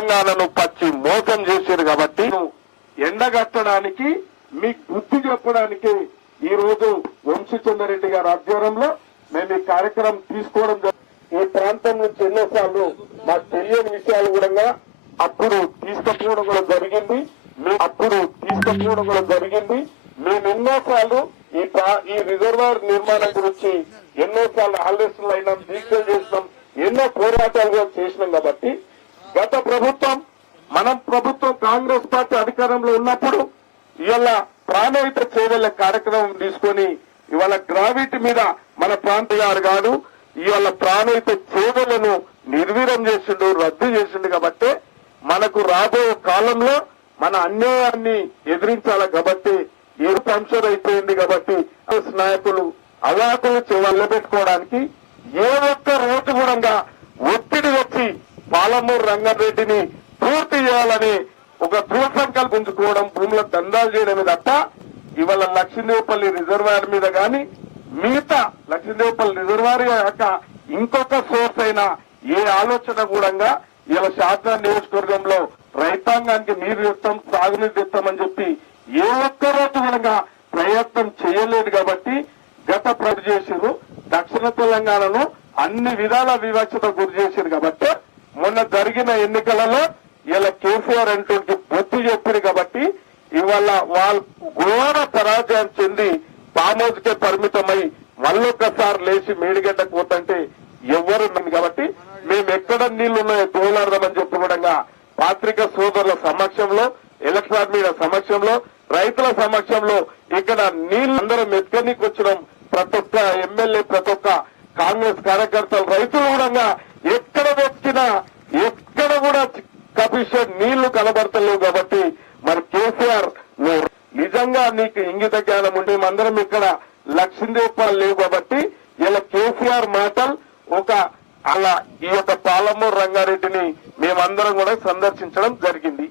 తెలంగాణను పచ్చి మోసం చేశారు కాబట్టి ఎండగట్టడానికి మీకు బుద్ధి చెప్పడానికి ఈ రోజు వంశీచంద్రరెడ్డి గారి ఆధ్వర్యంలో మేము ఈ కార్యక్రమం తీసుకోవడం ఈ ప్రాంతం నుంచి ఎన్నోసార్లు మాకు తెలియని విషయాలు కూడా అప్పుడు తీసుకపోవడం కూడా జరిగింది. అప్పుడు తీసుకపోవడం కూడా జరిగింది. మేము ఎన్నోసార్లు ఈ ఈ రిజర్వాయర్ నిర్మాణం గురించి ఎన్నోసార్లు ఆలోచనలు అయినాం దీక్షలు చేసినాం ఎన్నో పోరాటాలు కూడా చేసినాం కాబట్టి గత ప్రభుత్వం మనం ప్రభుత్వం కాంగ్రెస్ పార్టీ అధికారంలో ఉన్నప్పుడు ఇవాళ ప్రాణహిత చేవెళ్ళ కార్యక్రమం తీసుకొని ఇవాళ గ్రావిటీ మీద మన ప్రాంత గారు కాదు ఇవాళ ప్రాణహిత చేవలను నిర్వీరం చేసిండు రద్దు చేసిండు కాబట్టి మనకు రాబోయే కాలంలో మన అన్యాయాన్ని ఎదిరించాలి కాబట్టి ఏడు పంక్చర్ అయిపోయింది కాబట్టి నాయకులు అవాకులు చెవల్లబెట్టుకోవడానికి ఏ ఒక్క రోడ్డు కూడా పాలమూరు రంగారెడ్డిని పూర్తి చేయాలని ఒక దృఢ సంకల్పం ఉంచుకోవడం భూముల దందాలు చేయడమే తప్ప ఇవాళ లక్ష్మీదేవపల్లి రిజర్వాయర్ మీద కానీ మిగతా లక్ష్మీదేవపల్లి రిజర్వాయర్ యొక్క ఇంకొక సోర్స్ అయిన ఏ ఆలోచన కూడా ఇలా శారదా నియోజకవర్గంలో రైతాంగానికి నీరు ఇస్తాం సాగునీరు ఇస్తామని చెప్పి ఏ ఒక్క రోజు కూడా ప్రయత్నం చేయలేదు కాబట్టి గత ప్రభు చేసారు దక్షిణ తెలంగాణను అన్ని విధాల వివక్షత గురి చేశారు కాబట్టి మొన్న జరిగిన ఎన్నికలలో ఇలా కేసీఆర్ అంటుంటే బొత్తి చెప్పింది కాబట్టి ఇవాళ వాళ్ళు ఘోర పరాజయం చెంది పామోజుకే పరిమితమై మళ్ళొక్కసారి లేచి మేడిగడ్డ పోతుంటే ఎవరు ఉంది కాబట్టి మేము ఎక్కడ నీళ్ళు ఉన్నాయో తోలాడదామని చెప్పుకోవడంగా పాత్రిక సోదరుల సమక్షంలో ఎలక్ట్రాన్ మీడియా సమక్షంలో రైతుల సమక్షంలో ఇక్కడ నీళ్ళు అందరం ఎత్తుకనీకి వచ్చినాం ప్రతి ఒక్క ఎమ్మెల్యే ప్రతి ఒక్క కాంగ్రెస్ కార్యకర్తలు రైతులు కూడా ఎక్కడ ఎక్కడ కూడా కపిషన్ నీళ్ళు కనబడతలేవు కాబట్టి మరి కేసీఆర్ నువ్వు నిజంగా నీకు ఇంగిత జ్ఞానం ఉంటే మేమందరం ఇక్కడ లక్ష్మీదేవపాలు లేవు కాబట్టి ఇలా కేసీఆర్ మాటలు ఒక అలా ఈ యొక్క పాలమూరు రంగారెడ్డిని మేమందరం కూడా సందర్శించడం జరిగింది.